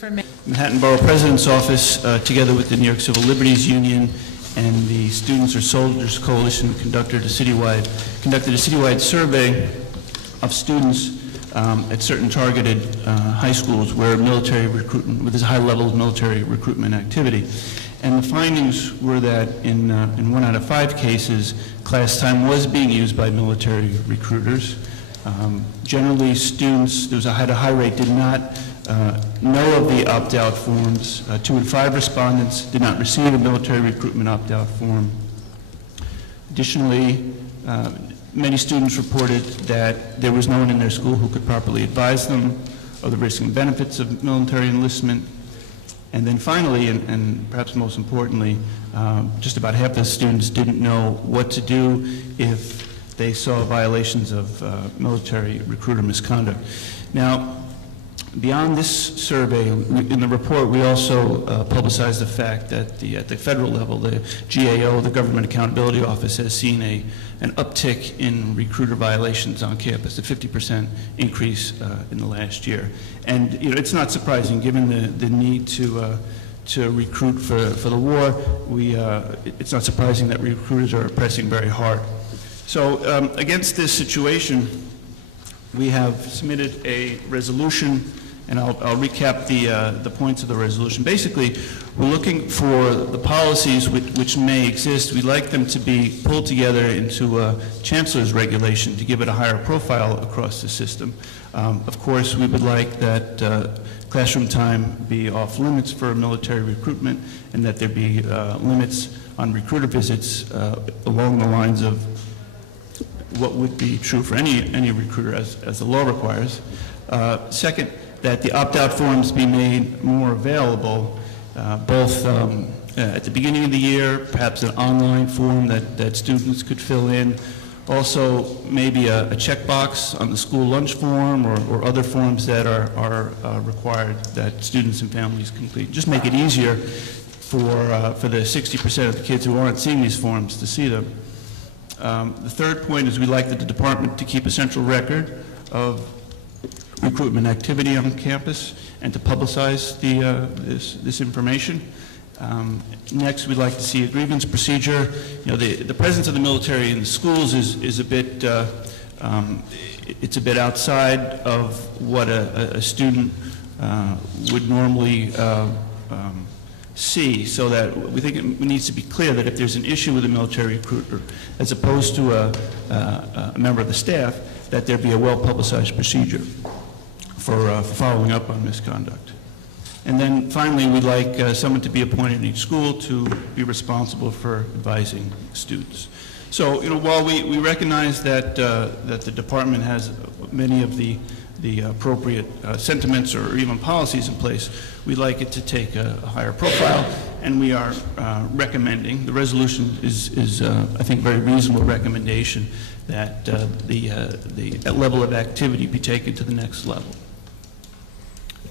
Manhattan Borough President's Office, together with the New York Civil Liberties Union and the Students or Soldiers Coalition, conducted a citywide survey of students at certain targeted high schools where there's a high level of military recruitment activity. And the findings were that in 1 out of 5 cases, class time was being used by military recruiters. Generally, students, had a high rate, did not know of the opt-out forms. 2 in 5 respondents did not receive a military recruitment opt-out form. Additionally, many students reported that there was no one in their school who could properly advise them of the risks and benefits of military enlistment. And then finally, and perhaps most importantly, just about half the students didn't know what to do if they saw violations of military recruiter misconduct. Now, beyond this survey, in the report, we also publicized the fact that at the federal level, the GAO, the Government Accountability Office, has seen an uptick in recruiter violations on campus, a 50% increase in the last year. And it's not surprising, given the need to recruit for the war. It's not surprising that recruiters are pressing very hard. So against this situation, we have submitted a resolution, and I'll recap the points of the resolution. Basically, we're looking for the policies which may exist. We'd like them to be pulled together into a chancellor's regulation to give it a higher profile across the system. Of course, we would like that classroom time be off limits for military recruitment, and that there be limits on recruiter visits along the lines of what would be true for any recruiter as the law requires. Second, that the opt-out forms be made more available, both at the beginning of the year, perhaps an online form that students could fill in. Also, maybe a checkbox on the school lunch form or other forms that are required that students and families complete. Just make it easier for the 60% of the kids who aren't seeing these forms to see them. The third point is we'd like the department to keep a central record of recruitment activity on campus and to publicize this information. Next, we'd like to see a grievance procedure. The presence of the military in the schools is a bit it's a bit outside of what a student would normally see, so that we think it needs to be clear that if there's an issue with a military recruiter, as opposed to a member of the staff, that there be a well-publicized procedure for following up on misconduct. And then finally, we'd like someone to be appointed in each school to be responsible for advising students. So, while we recognize that the department has many of the appropriate sentiments or even policies in place, we'd like it to take a higher profile, and we are recommending, the resolution is I think, a very reasonable recommendation that that level of activity be taken to the next level.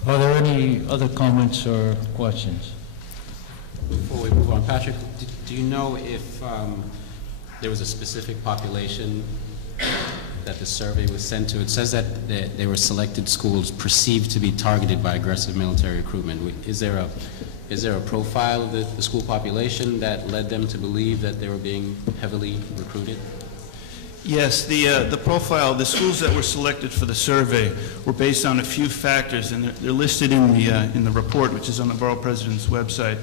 Are there any other comments or questions? Before we move on, Patrick, do you know if there was a specific population that the survey was sent to? It says that they were selected schools perceived to be targeted by aggressive military recruitment. Is there a profile of the school population that led them to believe that they were being heavily recruited? Yes, the profile, the schools that were selected for the survey were based on a few factors, and they're listed in the report, which is on the Borough President's website.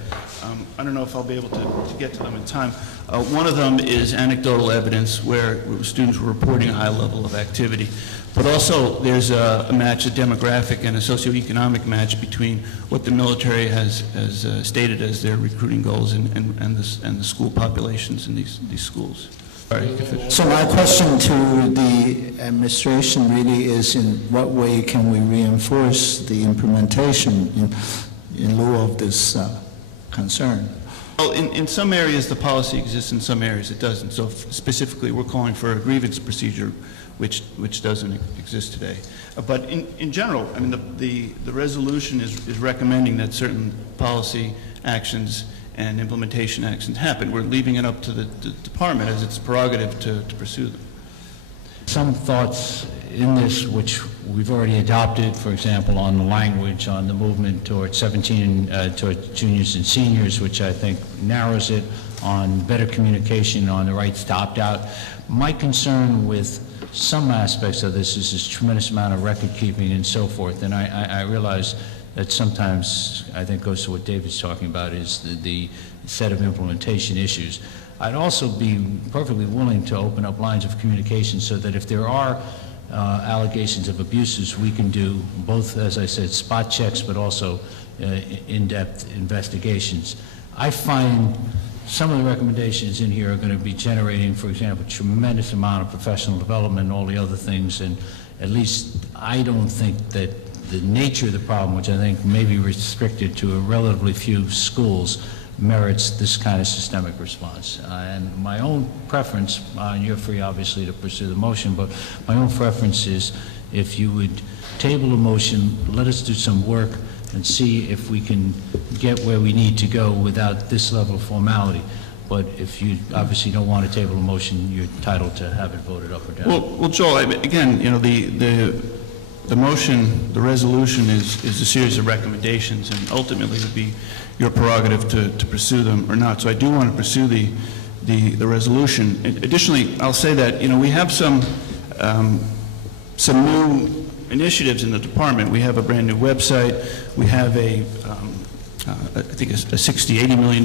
I don't know if I'll be able to get to them in time. One of them is anecdotal evidence where students were reporting a high level of activity. But also there's a match, a demographic and a socioeconomic match between what the military has stated as their recruiting goals and the school populations in these schools. So my question to the administration really is, in what way can we reinforce the implementation in lieu of this concern? Well, in some areas the policy exists, in some areas it doesn't. So specifically we're calling for a grievance procedure which doesn't exist today. But in general, I mean, the resolution is recommending that certain policy actions and implementation actions happen. We're leaving it up to the department as its prerogative to pursue them. Some thoughts in this which we've already adopted, for example, on the language, on the movement towards towards juniors and seniors, which I think narrows it, on better communication, on the rights to opt out. My concern with some aspects of this is this tremendous amount of record keeping and so forth, and I realize that sometimes, I think goes to what David's talking about, is the set of implementation issues. I'd also be perfectly willing to open up lines of communication so that if there are allegations of abuses, we can do both, as I said, spot checks, but also in-depth investigations. I find some of the recommendations in here are going to be generating, for example, a tremendous amount of professional development and all the other things, and at least I don't think that the nature of the problem, which I think may be restricted to a relatively few schools, merits this kind of systemic response. And my own preference, you're free obviously to pursue the motion, but my own preference is if you would table a motion, let us do some work and see if we can get where we need to go without this level of formality. But if you obviously don't want to table a motion, you're entitled to have it voted up or down. Well, Joel, again, you know, the motion, the resolution is a series of recommendations, and ultimately it would be your prerogative to pursue them or not. So I do want to pursue the resolution. Additionally, I'll say that, you know, we have some new initiatives in the department. We have a brand new website. We have I think a $60–80 million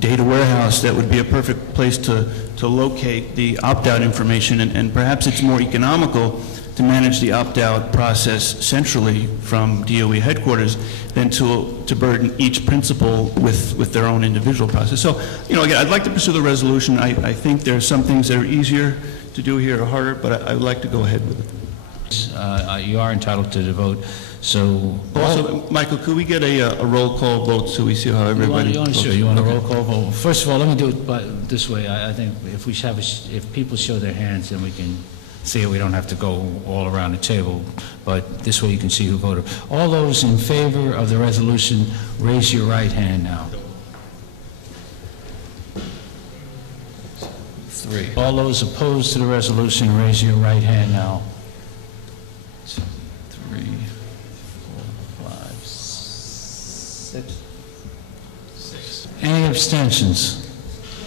data warehouse that would be a perfect place to locate the opt-out information, and perhaps it's more economical to manage the opt-out process centrally from DOE headquarters than to burden each principal with their own individual process. So, you know, again, I'd like to pursue the resolution. I think there are some things that are easier to do here or harder, but I would like to go ahead with it. You are entitled to the vote. So, also, Michael, could we get a roll call vote so we see how everybody votes? Sure, you want a roll call vote? First of all, let me do it this way. I think if we have if people show their hands, then we can see it. We don't have to go all around the table, but this way you can see who voted. All those in favor of the resolution, raise your right hand now. 3. All those opposed to the resolution, raise your right hand now. 2, 3, 4, 5, 6. Any abstentions?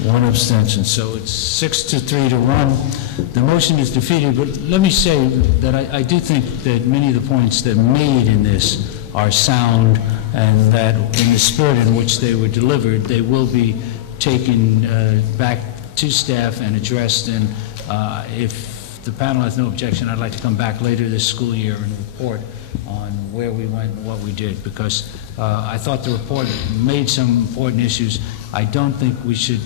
1 abstention. So it's 6 to 3 to 1. The motion is defeated, but let me say that I do think that many of the points that are made in this are sound, and that in the spirit in which they were delivered, they will be taken back to staff and addressed. And if the panel has no objection, I'd like to come back later this school year and report on where we went and what we did, because I thought the report made some important issues. I don't think we should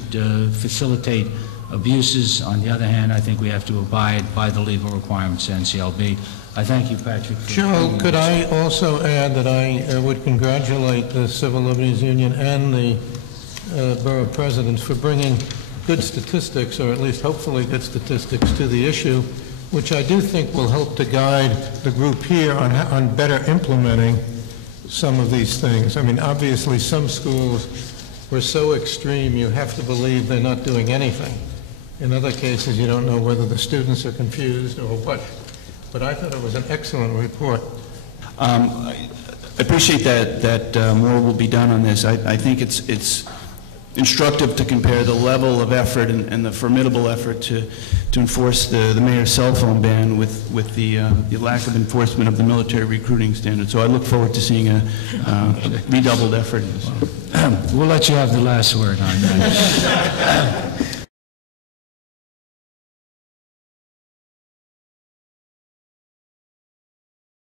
facilitate abuses. On the other hand, I think we have to abide by the legal requirements of NCLB. I thank you, Patrick. Joe, could I also add that I would congratulate the Civil Liberties Union and the borough presidents for bringing good statistics, or at least hopefully good statistics, to the issue, which I do think will help to guide the group here on better implementing some of these things. I mean, obviously some schools were so extreme you have to believe they're not doing anything. In other cases, you don't know whether the students are confused or what. But I thought it was an excellent report. I appreciate that more will be done on this. I think it's instructive to compare the level of effort and the formidable effort to enforce the mayor's cell phone ban with the lack of enforcement of the military recruiting standard. So I look forward to seeing a redoubled effort in this. We'll let you have the last word on that.